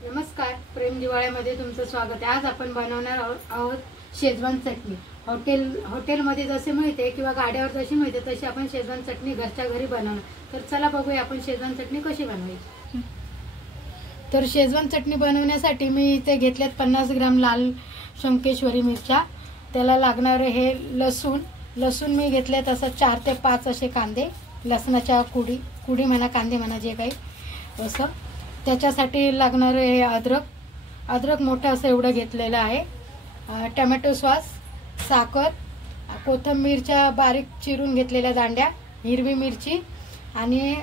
नमस्कार, प्रेम दिवाळीमध्ये तुमचं स्वागत आहे। आज आपण बनवणार आहोत शेजवान चटणी। हॉटेलमध्ये जसे मिळते किंवा गाड्यावर जशी मिळते तशी आपण शेजवान चटणी घरच्या घरी बनवणार। तर चला बघूया आपण शेजवान चटणी कशी बनवायची। तर शेजवान चटणी बनवण्यासाठी मी इथे घेतल्यात 50 ग्राम लाल शंकेश्वरी मिरच्या। त्याला लागणारे हे लसूण मी घेतल्यात असं 4 ते 5 असे कांदे, लसणाच्या कुडी म्हणा, कांदे म्हणा, जे काही असं। त्याच्यासाठी लागणारे हे अद्रक मोठं असं एवढं घेतलेलं आहे। टोमॅटो सॉस, साखर, कोथिंबीरच्या बारीक चिरून घेतलेल्या दांड्या, हिरवी मिरची आणि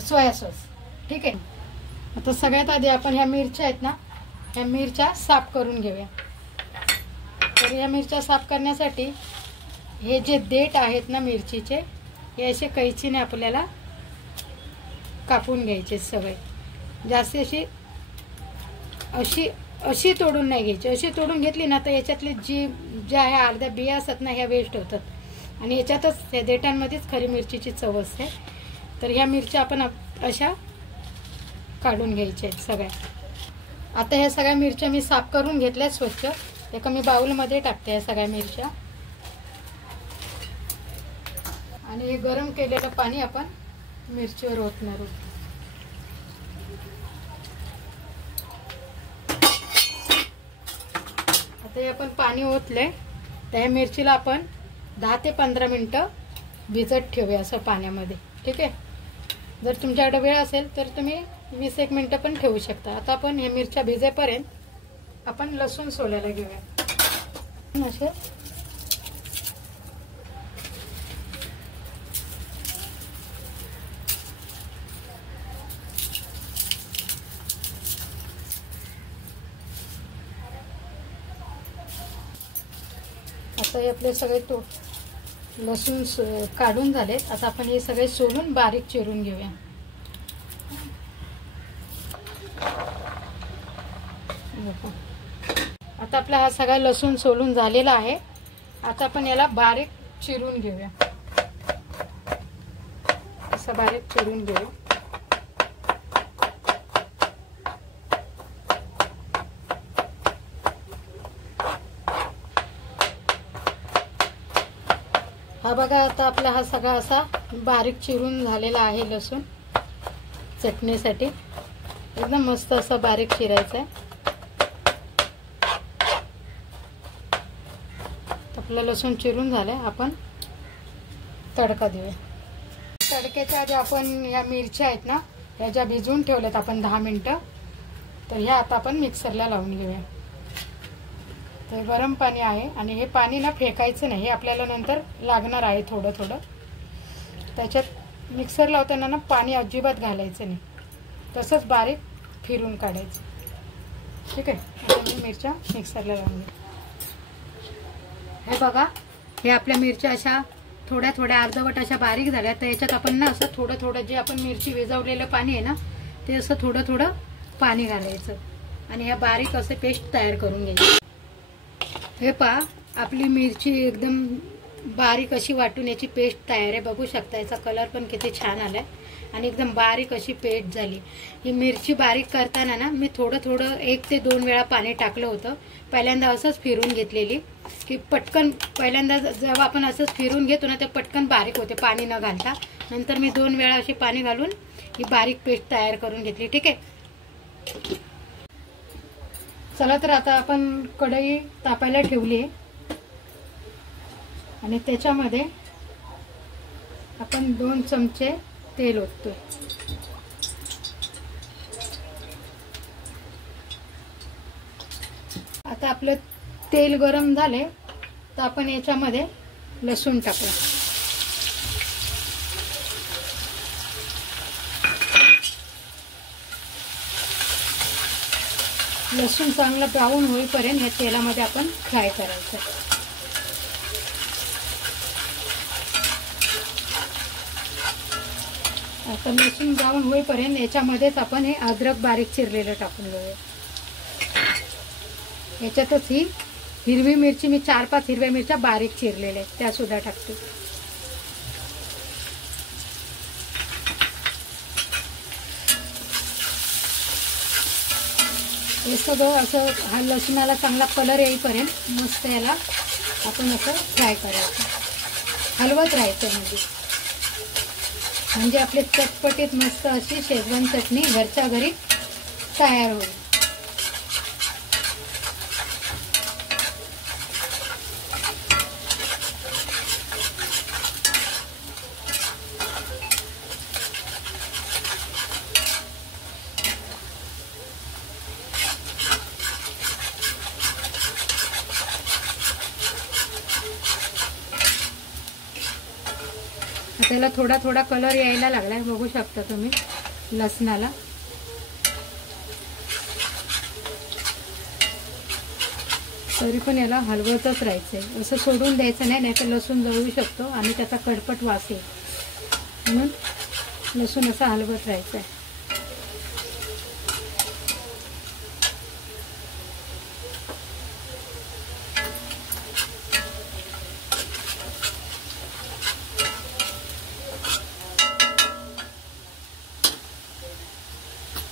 सोया सॉस। ठीक आहे। आता सगळ्यात आधी आपण ह्या मिरच्या आहेत ना, ह्या मिरच्या साफ करून घेऊया। तर या मिरच्या साफ करण्यासाठी हे जे देठ आहेत ना मिरचीचे, हे असे कैचीने आपल्याला कापून घ्यायचे सगळे। जास्त अशी तोडून नाही घ्यायची। अशी तोडून घेतली ना तर याच्यातले ज्या आहे अर्ध्या बिया असतात ना, ह्या वेस्ट होतात आणि याच्यातच त्या देठांमध्येच खरी मिरचीची चव असते। तर ह्या मिरच्या आपण अशा काढून घ्यायच्या आहेत सगळ्या। आता ह्या सगळ्या मिरच्या मी साफ करून घेतल्या स्वच्छ। एका मी बाउलमध्ये टाकते ह्या सगळ्या मिरच्या आणि हे गरम केलेलं पाणी आपण मिरचीवर ओतणार आहोत। आता हे आपण पाणी ओतले तर ह्या मिरचीला आपण 10 ते 15 मिनिटं भिजत ठेवूया असं पाण्यामध्ये। ठीक आहे। जर तुमच्याकडे वेळ असेल तर तुम्ही 20-1 मिनिटं पण ठेवू शकता। आता आपण हे मिरच्या भिजेपर्यंत आपण लसूण सोलायला घेऊया असे। आता हे आपले सगळे लसूण काढून झालेत। आता आपण हे सगळे सोलून बारीक चिरून घेऊया। आता आपला हा सगळा लसूण सोलून झालेला आहे। आता आपण याला बारीक चिरून घेऊया, असं बारीक चिरून घेऊया। हा बघा, आता आपला हा सगळा असा बारीक चिरून झालेला आहे लसूण। चटणीसाठी एकदम मस्त असं बारीक चिरायचं आहे। आपला लसूण चिरून झालाय। आपण तडका देऊया। तडक्याच्या आधी आपण या मिरच्या आहेत ना, ह्या ज्या भिजवून ठेवल्यात आपण 10 मिनिटं, तर ह्या आता आपण मिक्सरला लावून घेऊया। तर गरम पाणी आहे आणि हे पाणी ना फेकायचं नाही, हे आपल्याला नंतर लागणार आहे थोडं थोडं। त्याच्यात मिक्सर लावताना ना पाणी अजिबात घालायचं नाही, तसंच बारीक फिरून काढायचं। ठीक आहे। आता मी मिरच्या मिक्सरला लावून घेते। हे बघा, हे आपल्या मिरच्या अशा थोड्या थोड्या अर्धवट अशा बारीक झाल्या। तर याच्यात आपण ना असं थोडं थोडं जे आपण मिरची विझवलेलं पाणी आहे ना, ते असं थोडं थोडं पाणी घालायचं आणि ह्या बारीक असे पेस्ट तयार करून घ्यायची। हे पहा, आपली मिरची एकदम बारीक अशी वाटून याची पेस्ट तयार आहे। बघू शकता, याचा कलर पण किती छान आलाय आणि एकदम बारीक अशी पेस्ट झाली। ही मिरची बारीक करताना ना मी थोडं थोडं 1 ते 2 वेळा पाणी टाकलं होतं। पहिल्यांदा असंच फिरून घेतलेली की पटकन, पहिल्यांदा जेव्हा आपण असंच फिरून घेतो ना ते पटकन बारीक होते पाणी न घालता। नंतर मी 2 वेळा अशी पाणी घालून ही बारीक पेस्ट तयार करून घेतली। ठीक आहे। चला, तर आता आपण कढई तापायला ठेवली आणि त्याच्यामध्ये आपण 2 चमचे तेल ओततोय। आता आपलं तेल गरम झाले तर आपण याच्यामध्ये लसूण टाकूया। लसूण चांगला ब्राऊन होईपर्यंत या तेलामध्ये आपण फ्राय करायचं। आता लसूण ब्राऊन होईपर्यंत याच्यामध्येच आपण हे अद्रक बारीक चिरलेलं टाकून घेऊया। याच्यातच ही हिरवी मिरची मी 4-5 हिरव्या मिरच्या बारीक चिरलेल्या आहेत त्या सुद्धा टाकते। हे सगळं असं हा लसूणाला चांगला कलर येईपर्यंत मस्त याला आपण असं फ्राय करायचं, हलवत राहायचं म्हणजे आपले चटपटीत मस्त अशी शेजवान चटणी घरच्या घरी तयार होईल. त्याला थोडा थोडा कलर यायला लागलाय, बघू शकता तुम्ही लसणाला. तरी पण याला हलवतच राहायचंय, असं सोडून द्यायचं नाही, नाहीतर लसूण जळू शकतो आणि त्याचा कडपट वास येईल. म्हणून लसूण असं हलवत राहायचंय.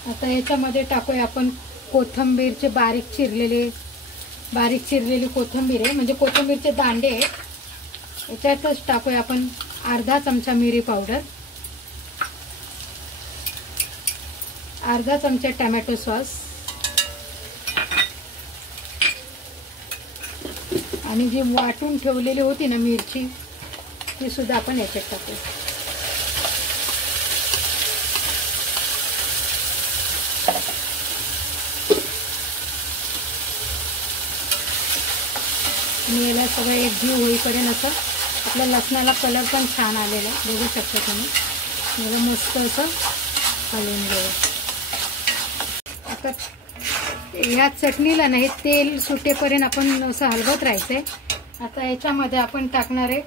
आता याच्यामध्ये टाकूया आपण कोथिंबीरचे बारीक चिरलेली कोथिंबीर आहे, म्हणजे कोथिंबीरचे दांडे आहेत. याच्यातच टाकूया आपण अर्धा चमचा मिरी पावडर, अर्धा चमचा टोमॅटो सॉस आणि जी वाटून ठेवलेली होती ना मिरची, ती सुद्धा आपण याच्यात टाकू. आणि याला सगळं एक जीव होईपर्यंत असं आपल्या लसणाला कलर पण छान आलेला आहे, बघू शकता तुम्ही. याला मस्त असं हलवून घेऊया. आता ह्या चटणीला नाही तेल सुटेपर्यंत आपण असं हलवत राहायचंय. आता याच्यामध्ये आपण टाकणार आहे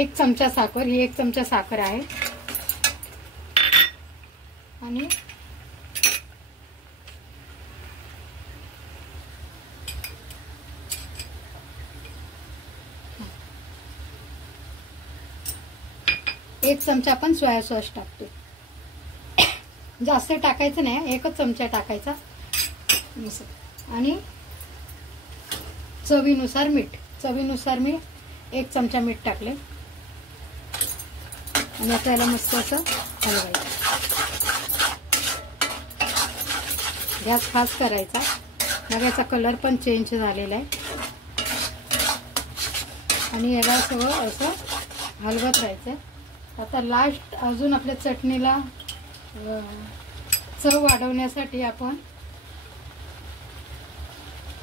1 चमचा साखर, ही 1 चमचा साखर आहे. आणि एक चमचा आपण सोया सॉस टाकतो. जास्त टाकायचं नाही, 1च चमचा टाकायचा. आणि चवीनुसार मीठ, चवीनुसार मी 1 चमचा मीठ टाकले. आणि आता याला मस्त असं हलवायचं. गॅस फास्ट करायचा. बघा याचा कलर पण चेंज झालेला आहे. आणि याला सगळं असं हलवत राहायचं. आता लास्ट अजून आपल्या चटणीला चव वाढवण्यासाठी आपण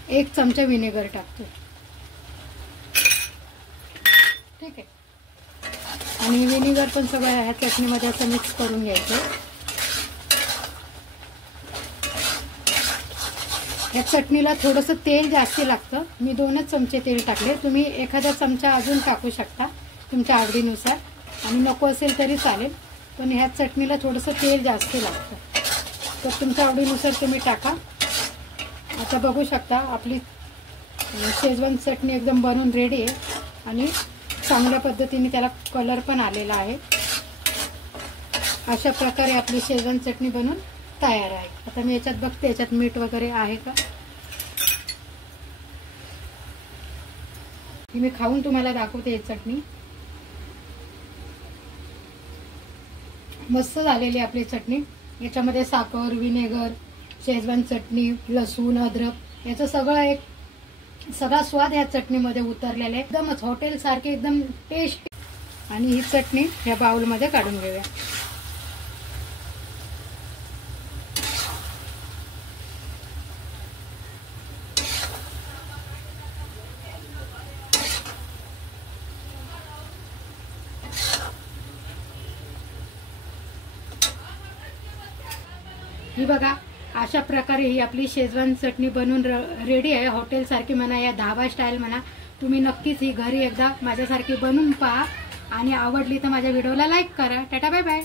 1 चमचा विनेगर टाकतो. ठीक आहे. आणि विनेगर पण सगळं ह्या चटणीमध्ये असं मिक्स करून घ्यायचं. या चटणीला थोडंसं तेल जास्त लागतं, मी 2च चमचे तेल टाकले. तुम्ही एखादा चमचा अजून टाकू शकता तुमच्या आवडीनुसार, आणि नको असेल तरी चालेल. पण ह्या चटणीला थोडंसं तेल जास्त लागतं, तर तुमच्या आवडीनुसार तुम्ही टाका. आता बघू शकता आपली शेजवान चटणी एकदम बनवून रेडी आहे. आणि चांगल्या पद्धतीने त्याला कलर पण आलेला आहे. अशा प्रकारे आपली शेजवान चटणी बनवून तयार आहे. आता मी याच्यात बघते याच्यात मीठ वगैरे आहे का. मी खाऊन तुम्हाला दाखवते ही चटणी. मस्त झालेली आपली चटणी. याच्यामध्ये साखर, विनेगर, शेजवान चटणी, लसूण, अद्रक याचं सगळा स्वाद या चटणीमध्ये उतरलेला आहे. एकदमच हॉटेल सारखे एकदम टेस्टी. आणि ही चटणी या बाउलमध्ये काढून घेऊया. ही बघा अशा प्रकारे ही आपली शेजवान चटणी बनवून रेडी आहे. हॉटेल सारखी म्हणा या धाबा स्टाईल म्हणा, तुम्ही नक्कीच ही घरी एकदा माझ्यासारखी बनवून पहा. आणि आवडली तर माझ्या व्हिडिओला लाईक करा. Tata bye bye.